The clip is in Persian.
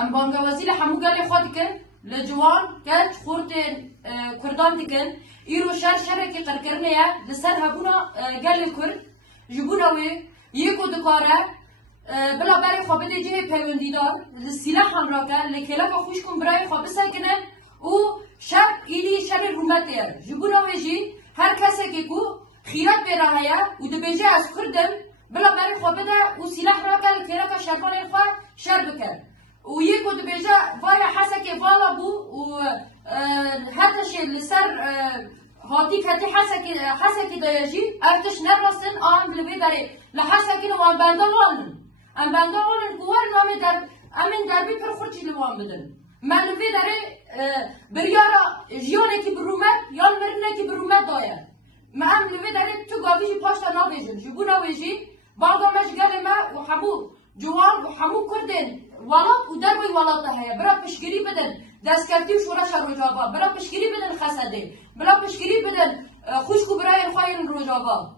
ام بانگوازی لحمو گلی خود کن لجوان کج خورت کردان دکن ایرو شرکی قرکرنه لسر هبونا گلی کرد جبونا وی یکو دکاره بلا برای خواب ده جه پیوندیدار لسیلح همراه که لکلک خوش کن برای خواب سکنن و شب ایلی شب رومته جبونا وی جی هر کسی که کو خیرات به راهیا و دبیجه از کردم بلا برای خواب ده و سیلح را که لکلک شرکان الخواه شر بکر و یکو دبیجه وای حسا که والا بو و هرتش لسر هاتی کتی حسا که دایجی ارتش نرسن آن بلوی داره لحسا که نوان بنده والن ام بنده والن قوار نامه در امین دربی پر خورچی لوان بدن من لوی داره بریارا جیانه که برومت یا مرنه که برومت دایر ما ام لوی داره تو گاویجی پاشتا نابیجن جبو ناویجی باقا مشگل ما و حمو جوان و حمو کردن ولات و دروی ولات هیا برا پشگیری بدن دستکرتی و شورش روجابا برا پشگیری بدن خسده برا پشگیری بدن خوشکو برای خواهین روجابا